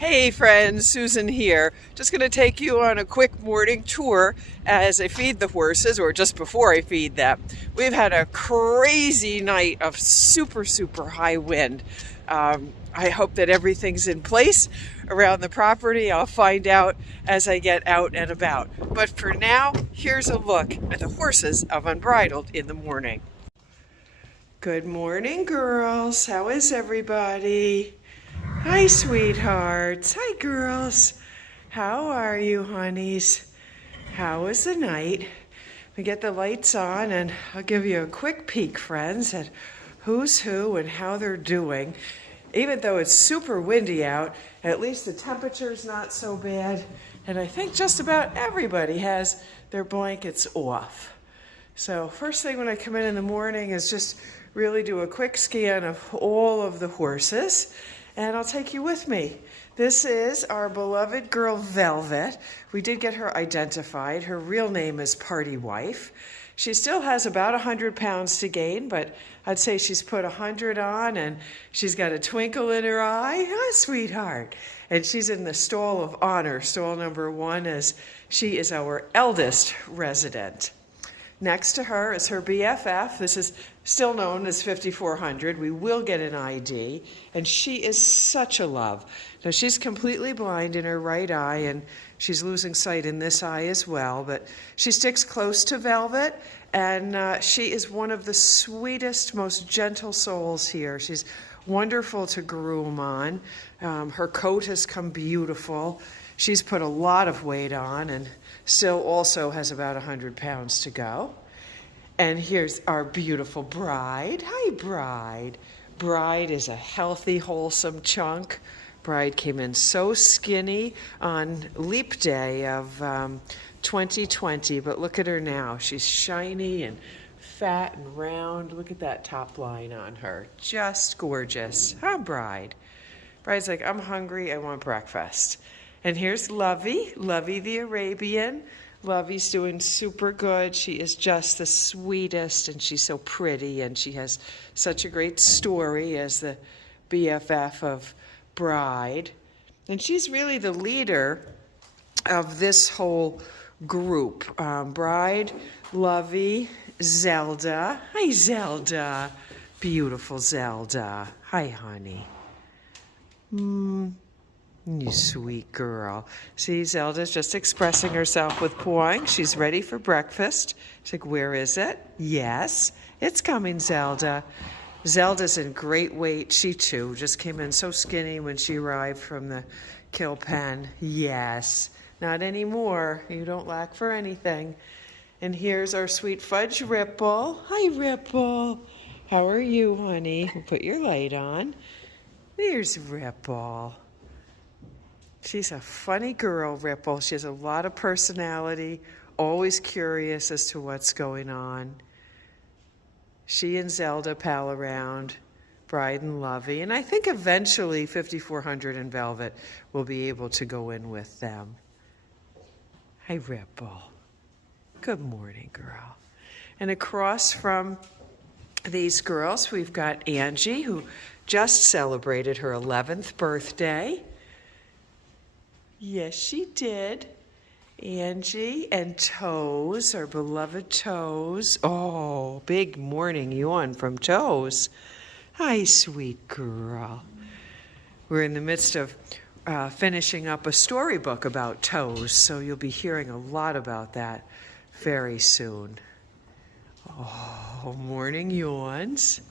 Hey friends, Susan here. Just going to take you on a quick morning tour as I feed the horses, or just before I feed them. We've had a crazy night of super high wind. I hope that everything's in place around the property. I'll find out as I get out and about. But for now, here's a look at the horses of Unbridled in the morning. Good morning, girls. How is everybody? Hi, sweethearts. Hi, girls. How are you, honeys? How was the night? We get the lights on, and I'll give you a quick peek, friends, at who's who and how they're doing. Even though it's super windy out, at least the temperature's not so bad, and I think just about everybody has their blankets off. So first thing when I come in the morning is just really do a quick scan of all of the horses. And I'll take you with me. This is our beloved girl, Velvet. We did get her identified. Her real name is Party Wife. She still has about 100 pounds to gain, but I'd say she's put 100 on, and she's got a twinkle in her eye. Ah, sweetheart. And she's in the stall of honor, stall number 1, as she is our eldest resident. Next to her is her BFF. This is still known as 5400. We will get an ID, and she is such a love. Now, she's completely blind in her right eye, and she's losing sight in this eye as well, but she sticks close to Velvet, and she is one of the sweetest, most gentle souls here. She's wonderful to groom on. Her coat has come beautiful. She's put a lot of weight on, and still also has about 100 pounds to go. And here's our beautiful Bride. Hi, Bride. Bride is a healthy, wholesome chunk. Bride came in so skinny on Leap Day of 2020, but look at her now. She's shiny and fat and round. Look at that top line on her. Just gorgeous. Huh, Bride? Bride's like, I'm hungry. I want breakfast. And here's Lovey, Lovey the Arabian. Lovey's doing super good. She is just the sweetest, and she's so pretty, and she has such a great story as the BFF of Bride. And she's really the leader of this whole group. Bride, Lovey, Zelda. Hi, Zelda. Beautiful Zelda. Hi, honey. You sweet girl. See, Zelda's just expressing herself with pawing. She's ready for breakfast. She's like, where is it? Yes, it's coming, Zelda. Zelda's in great weight. She, too, just came in so skinny when she arrived from the kill pen. Yes, not anymore. You don't lack for anything. And here's our sweet fudge, Ripple. Hi, Ripple. How are you, honey? We'll put your light on. There's Ripple. She's a funny girl, Ripple. She has a lot of personality, always curious as to what's going on. She and Zelda pal around, Bride and Lovey, and I think eventually 5400 and Velvet will be able to go in with them. Hi, Ripple. Good morning, girl. And across from these girls, we've got Angie, who just celebrated her 11th birthday. Yes, she did. Angie and Toes, our beloved Toes. Oh, big morning yawn from Toes. Hi, sweet girl. We're in the midst of finishing up a storybook about Toes, so you'll be hearing a lot about that very soon. Oh, morning yawns.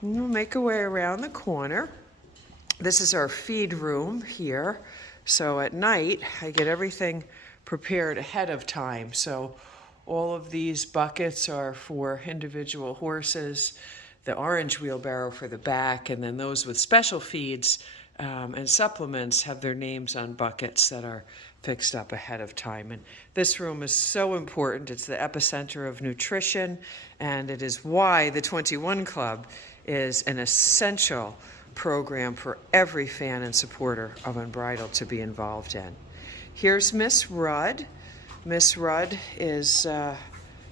We'll make our way around the corner. This is our feed room here. So at night, I get everything prepared ahead of time. So all of these buckets are for individual horses, the orange wheelbarrow for the back, and then those with special feeds and supplements have their names on buckets that are fixed up ahead of time. And this room is so important. It's the epicenter of nutrition, and it is why the 21 Club is an essential program for every fan and supporter of Unbridled to be involved in. Here's Miss Rudd. Miss Rudd is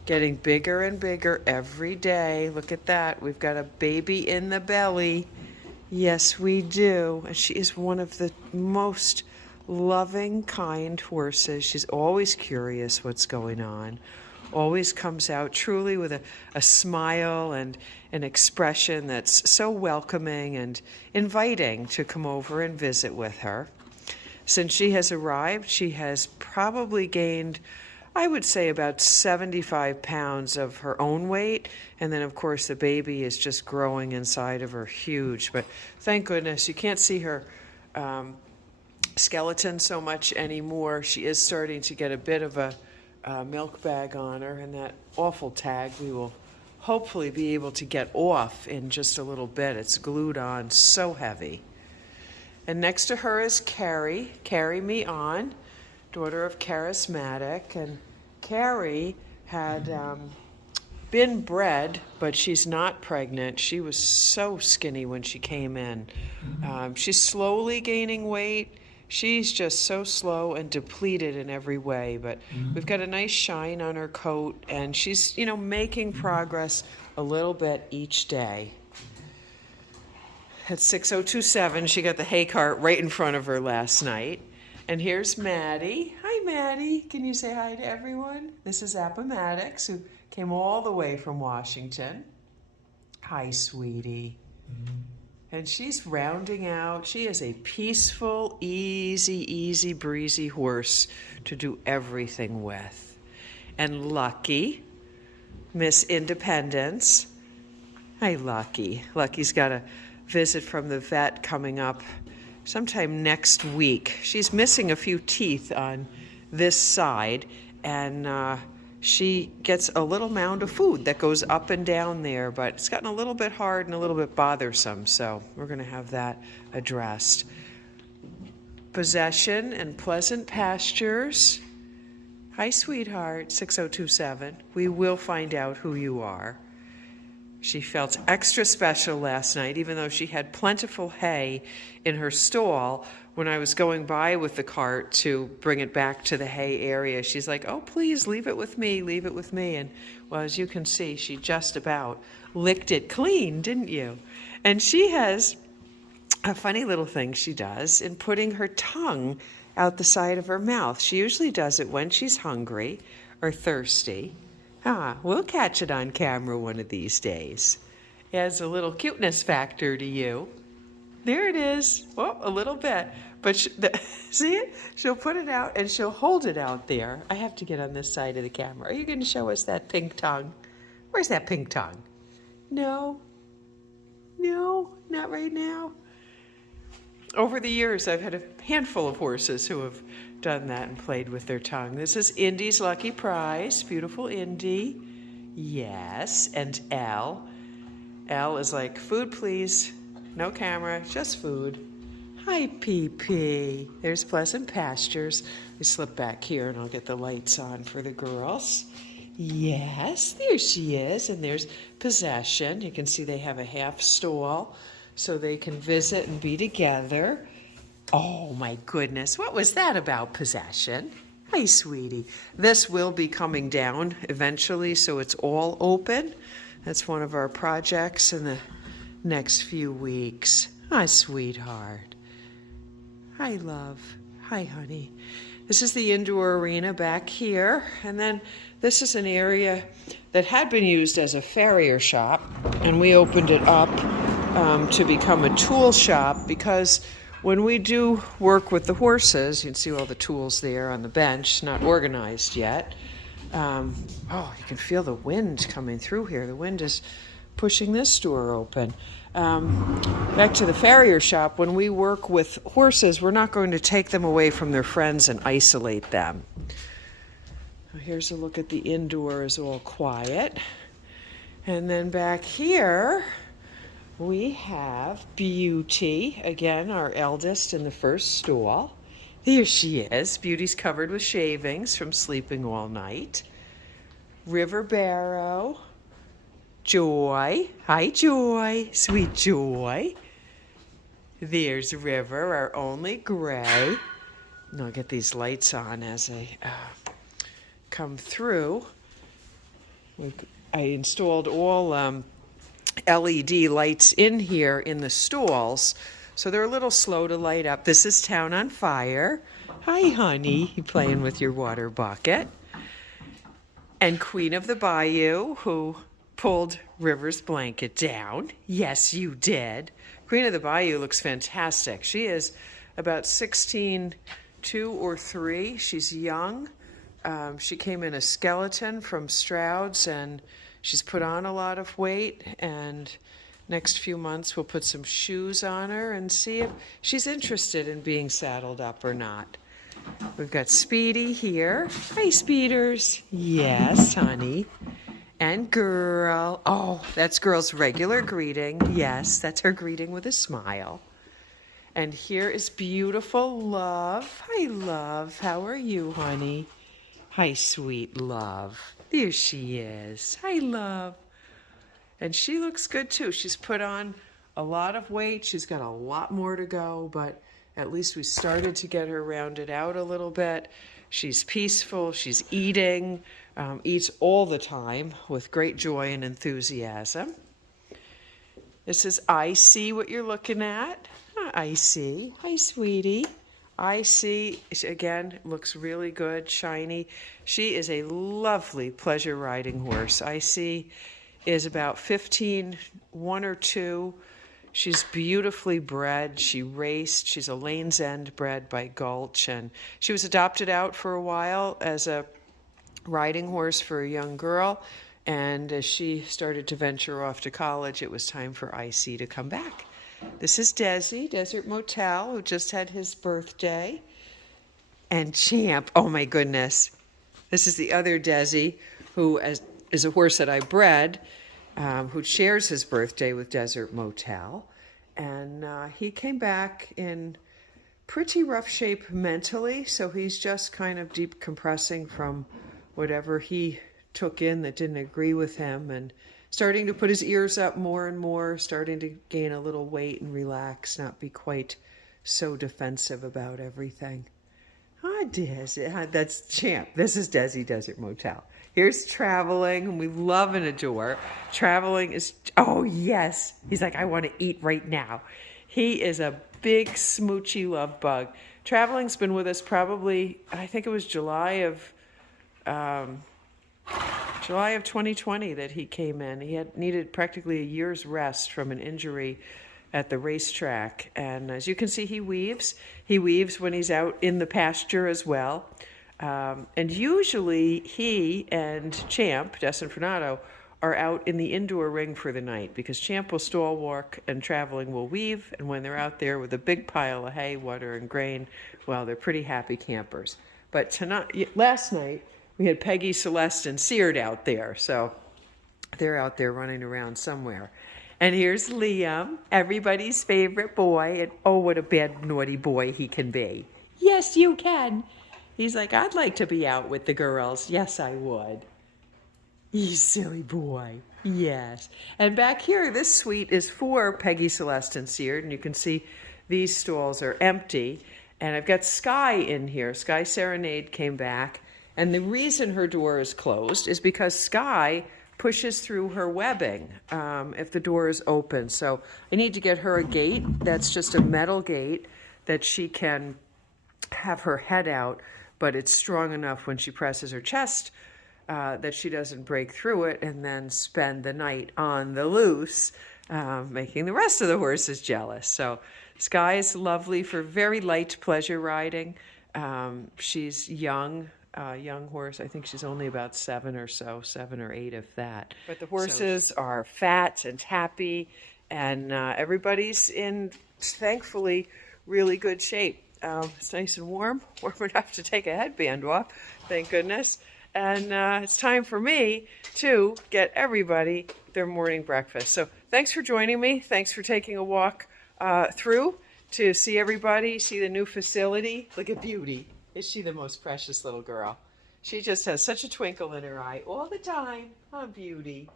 getting bigger and bigger every day. Look at that. We've got a baby in the belly. Yes, we do. And she is one of the most loving, kind horses. She's always curious what's going on. Always comes out truly with a smile and an expression that's so welcoming and inviting to come over and visit with her. Since she has arrived, she has probably gained, I would say, about 75 pounds of her own weight. And then, of course, the baby is just growing inside of her, huge. But thank goodness you can't see her skeleton so much anymore. She is starting to get a bit of a milk bag on her, and that awful tag we will hopefully be able to get off in just a little bit. It's glued on so heavy. And next to her is Carrie, Carrie Me On, daughter of Charismatic. And Carrie had been bred, but she's not pregnant. She was so skinny when she came in. She's slowly gaining weight. She's just so slow and depleted in every way, but we've got a nice shine on her coat, and she's, making progress a little bit each day. At 6027, she got the hay cart right in front of her last night. And here's Maddie. Hi, Maddie. Can you say hi to everyone? This is Appomattox, who came all the way from Washington. Hi, sweetie. And she's rounding out. She is a peaceful, easy breezy horse to do everything with. And Lucky, Miss Independence. Hi, Lucky. Lucky's got a visit from the vet coming up sometime next week. She's missing a few teeth on this side, and she gets a little mound of food that goes up and down there, but it's gotten a little bit hard and a little bit bothersome, so we're going to have that addressed. Possession and Pleasant Pastures. Hi, sweetheart, 6027. We will find out who you are. She felt extra special last night, even though she had plentiful hay in her stall. When I was going by with the cart to bring it back to the hay area, she's like, oh, please, leave it with me, leave it with me. And, well, as you can see, she just about licked it clean, didn't you? And she has a funny little thing she does in putting her tongue out the side of her mouth. She usually does it when she's hungry or thirsty. We'll catch it on camera one of these days. It adds a little cuteness factor to you. There it is. Oh, a little bit. But see it? She'll put it out and she'll hold it out there. I have to get on this side of the camera. Are you going to show us that pink tongue? Where's that pink tongue? No, not right now. Over the years, I've had a handful of horses who have done that and played with their tongue. This is Indy's Lucky Prize. Beautiful Indy. Yes. And Elle. Elle is like, food, please. No camera, just food. Hi, PP. There's Pleasant Pastures. We slip back here and I'll get the lights on for the girls. Yes, there she is. And there's Possession. You can see they have a half stall so they can visit and be together. Oh my goodness, what was that about, Possession? Hi, sweetie. This will be coming down eventually, so it's all open. That's one of our projects in the next few weeks. Hi, sweetheart. Hi, love. Hi, honey. This is the indoor arena back here, and then this is an area that had been used as a farrier shop, and we opened it up to become a tool shop because when we do work with the horses, you can see all the tools there on the bench, not organized yet. You can feel the wind coming through here. The wind is pushing this door open. Back to the farrier shop, when we work with horses, we're not going to take them away from their friends and isolate them. Here's a look at the indoors, all quiet. And then back here, we have Beauty, again, our eldest in the first stall. There she is. Beauty's covered with shavings from sleeping all night. River Barrow. Joy. Hi, Joy. Sweet Joy. There's River, our only gray. And I'll get these lights on as I come through. I installed all LED lights in here in the stalls, so they're a little slow to light up. This is Town on Fire. Hi, honey. You playing with your water bucket. And Queen of the Bayou, who pulled River's blanket down. Yes, you did. Queen of the Bayou looks fantastic. She is about 16, 2 or 3. She's young. She came in a skeleton from Stroud's, and she's put on a lot of weight. And next few months we'll put some shoes on her and see if she's interested in being saddled up or not. We've got Speedy here. Hi, Speeders. Yes, honey. And Girl. Oh, that's Girl's regular greeting. Yes, that's her greeting with a smile. And here is beautiful Love. Hi, Love. How are you, honey? Hi, sweet Love. There she is. Hi, Love. And she looks good, too. She's put on a lot of weight. She's got a lot more to go, but at least we started to get her rounded out a little bit. She's peaceful. She's eating. Eats all the time with great joy and enthusiasm. This is Icy, what you're looking at. Hi, Icy. Hi, sweetie. Icy, again, looks really good, shiny. She is a lovely pleasure riding horse. Icy is about 15, 1 or 2. She's beautifully bred. She raced. She's a Lane's End bred by Gulch, and she was adopted out for a while as a riding horse for a young girl. And as she started to venture off to college, it was time for Icy to come back. This is Desi, Desert Motel, who just had his birthday. And Champ, oh my goodness. This is the other Desi, who is a horse that I bred, who shares his birthday with Desert Motel. And he came back in pretty rough shape mentally, so he's just kind of decompressing from whatever he took in that didn't agree with him, and starting to put his ears up more and more, starting to gain a little weight and relax, not be quite so defensive about everything. Ah, Desi, that's Champ. This is Desi Desert Motel. Here's Traveling, and we love and adore. Traveling is, oh yes, he's like, I want to eat right now. He is a big smoochy love bug. Traveling's been with us probably, I think it was July of 2020 that he came in. He had needed practically a year's rest from an injury at the racetrack. And as you can see, he weaves. He weaves when he's out in the pasture as well. And usually he and Champ, Desinfrenato, are out in the indoor ring for the night, because Champ will stall walk and Traveling will weave. And when they're out there with a big pile of hay, water, and grain, well, they're pretty happy campers. But last night, we had Peggy, Celeste, and Seared out there. So they're out there running around somewhere. And here's Liam, everybody's favorite boy. And oh, what a bad, naughty boy he can be. Yes, you can. He's like, I'd like to be out with the girls. Yes, I would. You silly boy. Yes. And back here, this suite is for Peggy, Celeste, and Seared. And you can see these stalls are empty. And I've got Sky in here. Sky Serenade came back. And the reason her door is closed is because Sky pushes through her webbing if the door is open. So I need to get her a gate that's just a metal gate that she can have her head out, but it's strong enough when she presses her chest that she doesn't break through it and then spend the night on the loose, making the rest of the horses jealous. So Sky is lovely for very light pleasure riding. She's young horse. I think she's only about 7 or so, 7 or 8 if that. But the horses are fat and happy, and everybody's in, thankfully, really good shape. It's nice and warm enough to take a headband off, thank goodness. And it's time for me to get everybody their morning breakfast. So thanks for joining me. Thanks for taking a walk through to see everybody, see the new facility. Look at Beauty. Is she the most precious little girl? She just has such a twinkle in her eye all the time. Oh, Beauty.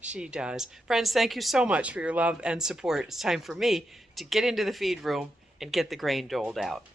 She does. Friends, thank you so much for your love and support. It's time for me to get into the feed room and get the grain doled out.